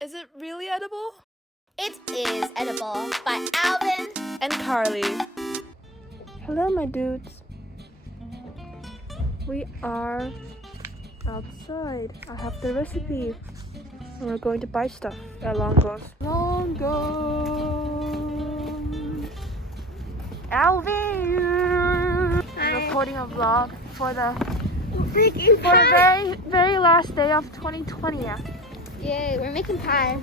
Is it really edible? It is edible by Alvin and Carly. Hello, my dudes. We are outside. I have the recipe. And we're going to buy stuff at Longo's. Longo's. Alvin! I'm recording a vlog for the very last day of 2020. Yay, we're making pie.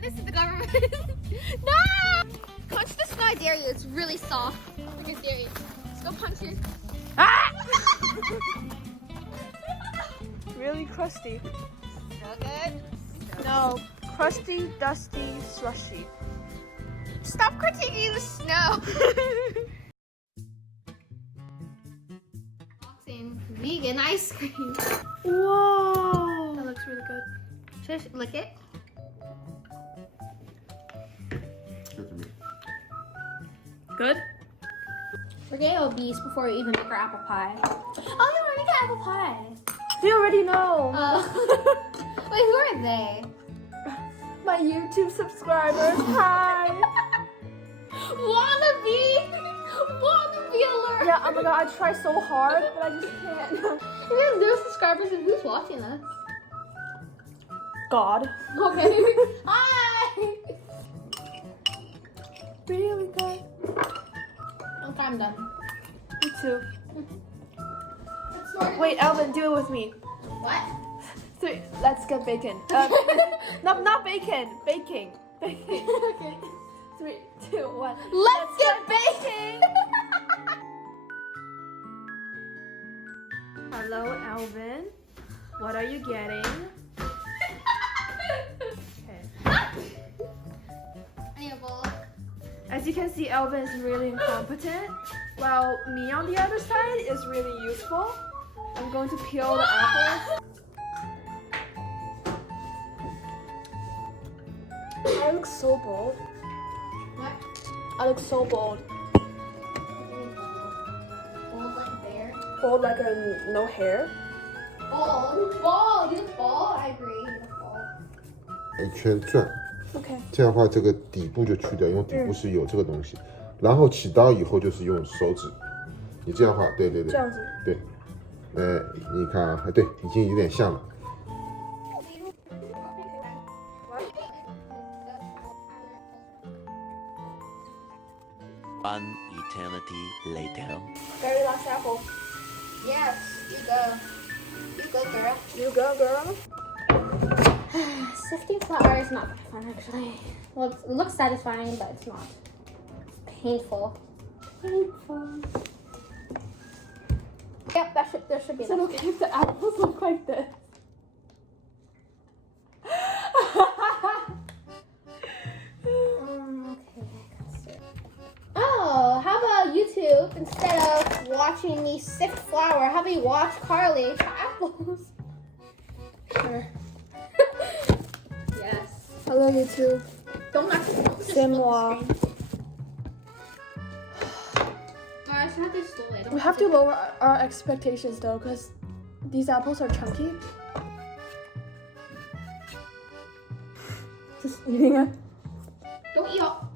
This is the government. No! Punch this guy, I dare you. It's really soft. I can dare you. Let's go punch you. Ah! Really crusty. So good. No, crusty, dusty, slushy. Stop critiquing the snow. Boxing vegan ice cream. Whoa! That looks really good. Should I lick it? Good? We're getting obese before we even make our apple pie. Oh, yeah, we're making apple pie. They already know. Wait, who are they? My YouTube subscribers. Hi. Wannabe alert. Yeah, oh my god, I try so hard, but I just can't. We have no subscribers, and who's watching us? God. Okay. Hi. Really good. Okay, I'm done. Me too. Wait, Alvin, do it with me. What? 3. Let's get bacon. Not bacon. Baking. Baking. Okay. 3, 2, 1. Let's get baking. Hello, Alvin. What are you getting? Okay. I need a bowl. As you can see, Alvin is really incompetent, while me on the other side is really useful. I'm going to peel the apples. I look so bold. What? I look so bold. Bold like a bear. Bold like a no hair. Bald. Bald. You look bald. I agree. You look bald. 一圈转 OK。这样的话，这个底部就去掉，因为底部是有这个东西。然后起刀以后就是用手指，你这样的话，对对对，这样子。对，你看啊，对，已经有点像了。One eternity later. Very last apple. Yes. You go. You go, girl. You go, girl. Sifting flour is not very fun, actually. Well, it looks satisfying, but it's not. Painful. Painful. Yep, there should be. Is it okay if the apples look like this? Okay. Oh, how about YouTube, instead of watching me sift flour, how about you watch Carly for apples? Sure. Yes. Hello, YouTube. Don't actually just C'est flip moi. the screen. Guys, have this stool. We have to lower our expectations though, because these apples are chunky. Just eating it. Don't eat all.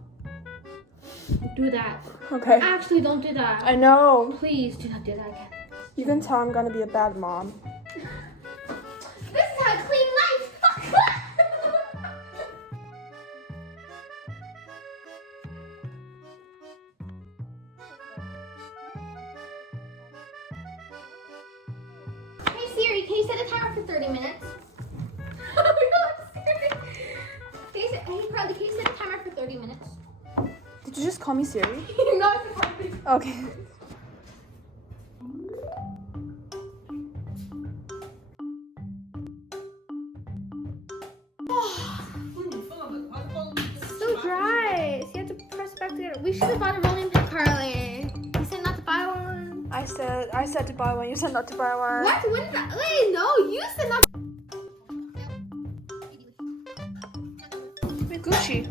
Do that. Okay. Actually, don't do that. I know. Please do not do that again. You can tell I'm gonna be a bad mom. This is how I clean life. Hey Siri, can you set a timer for 30 minutes? Hey Carly, can you set a timer for 30 minutes? Did you just call me Siri? No, it's Carly. Okay. So dry. So you have to press back together. We should have bought a rolling pin, Carly. You said not to buy one. I said to buy one. You said not to buy one. What? Wait, no. You said not. Gucci.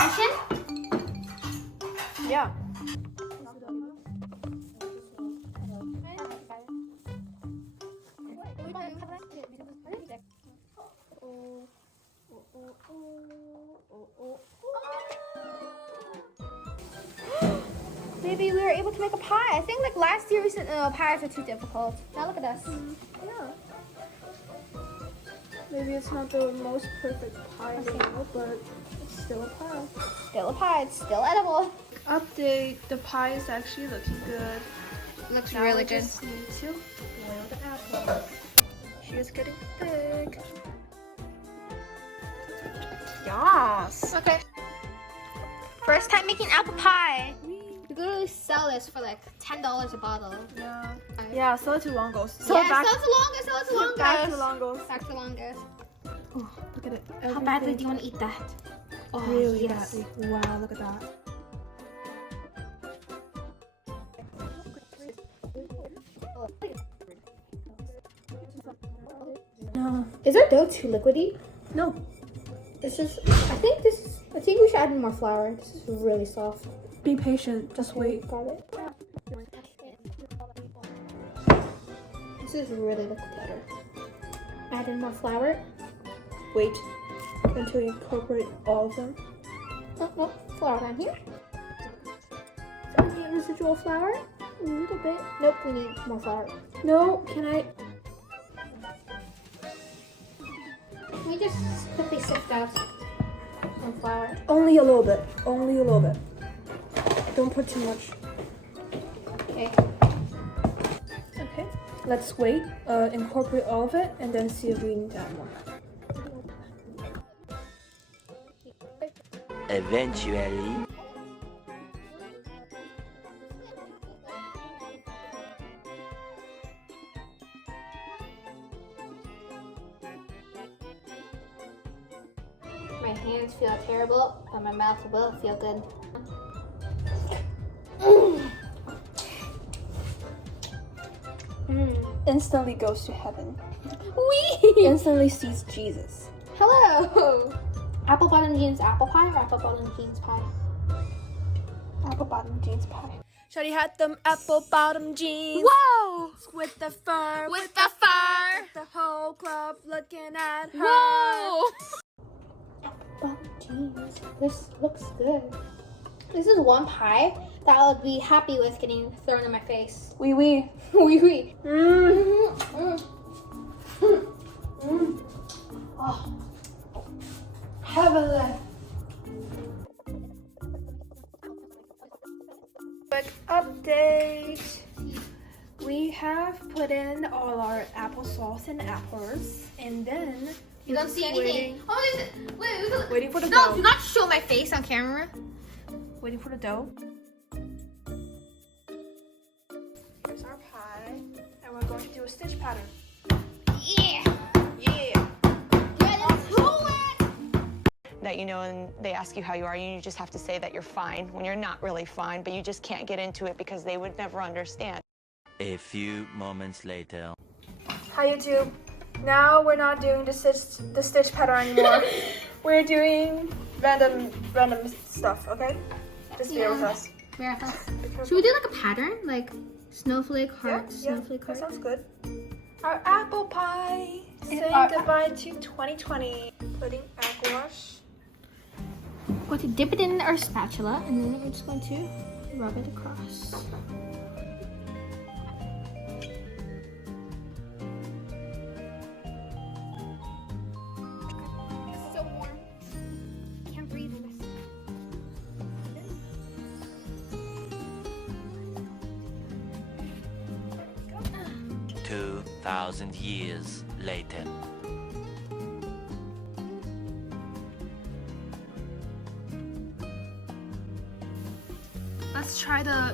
Yeah. Maybe we were able to make a pie. I think like last year we said pies are too difficult. Now look at us. Yeah. Maybe it's not the most perfect pie in the world, but it's still a pie. Still a pie. It's still edible. Update. The pie is actually looking good. Looks Now really we good. just need to boil the apple. She is getting big. Yes. Okay. First time making apple pie. We could really sell this for like $10 a bottle. Yeah. Yeah. Sell it to Longos. Sell it to Longos. Sell it to Longos. Back to Longos. Back to Longos. Oh, look at it. How badly do you want to eat that? Oh, Really yes. badly. Wow, look at that. No. Is our dough too liquidy? No. It's just. I think we should add more flour. This is really soft. Be patient. Just wait. Got it. This is really liquid butter. Add in more flour. Wait until you incorporate all of them. Oh, flour down here. Any residual flour? A little bit. Nope, we need more flour. No, can I? Can we just quickly sift out some flour? Only a little bit. Only a little bit. Don't put too much. Okay. Okay. Let's wait. Incorporate all of it, and then see if we need to add more. Eventually. My hands feel terrible, but my mouth will feel good. Instantly goes to heaven. Wee! Instantly sees Jesus. Hello! Apple bottom jeans apple pie or apple bottom jeans pie? Apple bottom jeans pie. Shawty had them apple bottom jeans. Whoa! With the fur. With the fur! The whole club looking at her. Whoa! Bottom jeans. This looks good. This is one pie that I would be happy with getting thrown in my face. Wee wee. Wee wee. Oh. Heavenly. Quick update. We have put in all our applesauce and apples, and then You don't see anything. Waiting. Oh, what is it? Wait. Waiting for the No, dough. do not show my face on camera. Waiting for the dough. Here's our pie, and we're going to do a stitch pattern. Yeah. Yeah. Let's do it. That, you know, and they ask you how you are, you just have to say that you're fine when you're not really fine, but you just can't get into it because they would never understand. A few moments later. Hi YouTube. Now we're not doing the stitch pattern anymore. We're doing random stuff, okay? Just bear with us. Should we do like a pattern? Like snowflake, heart, Yeah, snowflake, that heart? sounds good. Our apple pie. Saying goodbye to 2020. Putting apple wash. We're going to dip it in our spatula and then we're just going to rub it across. It's so warm. Can't breathe in this. 2,000 years later. Let's try the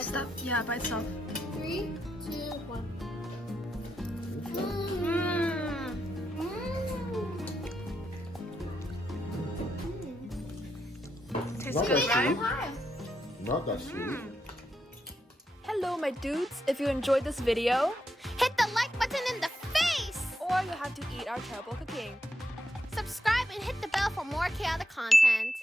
stuff. Yeah, by itself. 3, 2, 1. is Not good, that right? sweet. Not that sweet. Hello, my dudes. If you enjoyed this video, Hit the like button in the face! or you have to eat our terrible cooking. Subscribe and hit the bell for more chaotic content.